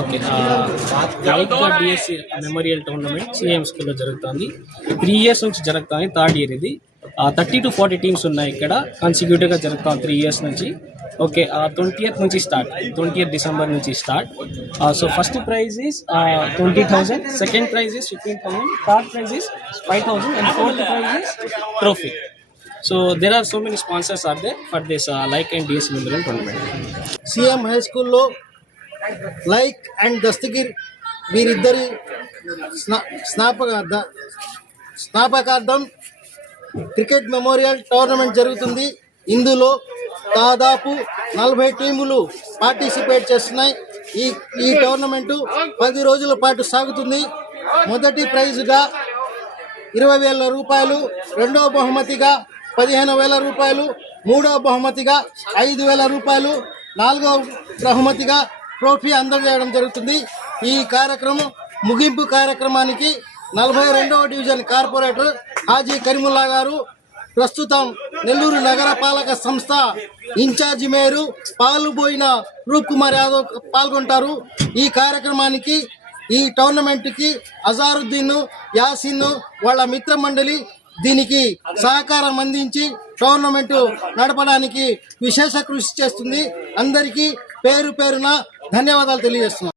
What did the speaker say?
Okay. లైకా DSC memorial tournament CM స్కూల్లో జరుగుతుంది. 3 years నుంచి జరుగుతుంది. థర్డ్ ఇయర్ ఇది. 30 to 40 టీమ్స్ ఉన్నాయి ఇక్కడ. కన్సిక్యూటివ్గా జరుగుతాం 3 years నుంచి. ఓకే. 20th నుంచి స్టార్ట్, 20th December నుంచి start. So first prize is 20,000, second prize is 15,000, third prize is 5,000 and fourth prize is trophy. So there are so many sponsors are there for this Like and DS Memorial Tournament. CM high స్కూల్లో like and Dastagir వీరిద్దరి స్నాపకార్థం cricket memorial tournament జరుగుతుంది. ఇందులో దాదాపు 40 టీములు participate చేస్తున్నాయి. ఈ tournament 10 రోజుల పాటు సాగుతుంది. మొదటి ప్రైజుగా 20,000 రూపాయలు, రెండవ బహుమతిగా 15,000 రూపాయలు, మూడవ బహుమతిగా 5,000 రూపాయలు, నాలుగవ బహుమతిగా ట్రోఫీ అందజేయడం జరుగుతుంది. ఈ కార్యక్రమం ముగింపు కార్యక్రమానికి 42వ డివిజన్ కార్పొరేటర్ హాజీ కరీముల్లా గారు, ప్రస్తుతం నెల్లూరు నగరపాలక సంస్థ ఇన్ఛార్జి మేయరు పాలుబోయిన రూప్ కుమార్ యాదవ్ పాల్గొంటారు. ఈ కార్యక్రమానికి, ఈ టోర్నమెంట్కి అజారుద్దీన్, యాసిన్ వాళ్ళ మిత్ర మండలి దీనికి సహకారం అందించి టోర్నమెంటు నడపడానికి విశేష కృషి చేస్తుంది. అందరికీ పేరు పేరున ధన్యవాదాలు తెలియజేస్తున్నాను.